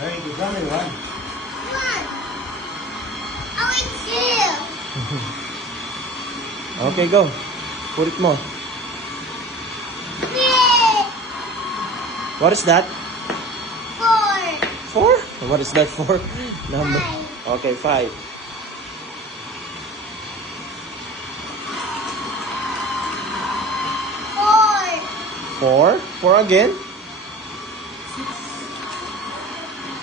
Very good. Only one. One. Oh, it's two. Okay, go. Put it mo. Three. What is that? Four. 4? What is that for? Number. Five. Okay, 5. Four. 4? 4 again?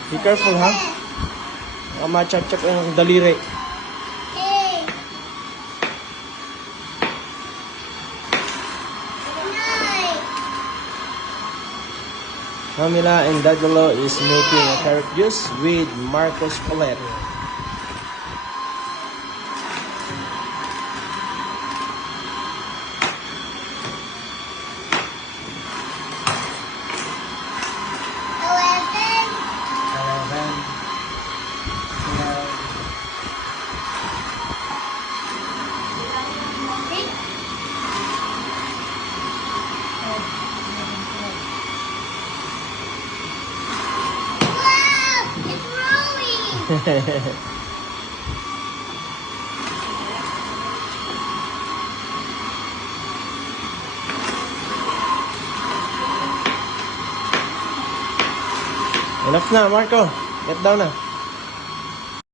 Be careful, ha? Baka ma-chop-chop yung daliri. Eight. Nine. Pamela and Dadalo is making a carrot juice with Marcos Colette. Eleven. 11. 12. Wow, it's rolling. Enough na, Marco. Get down na.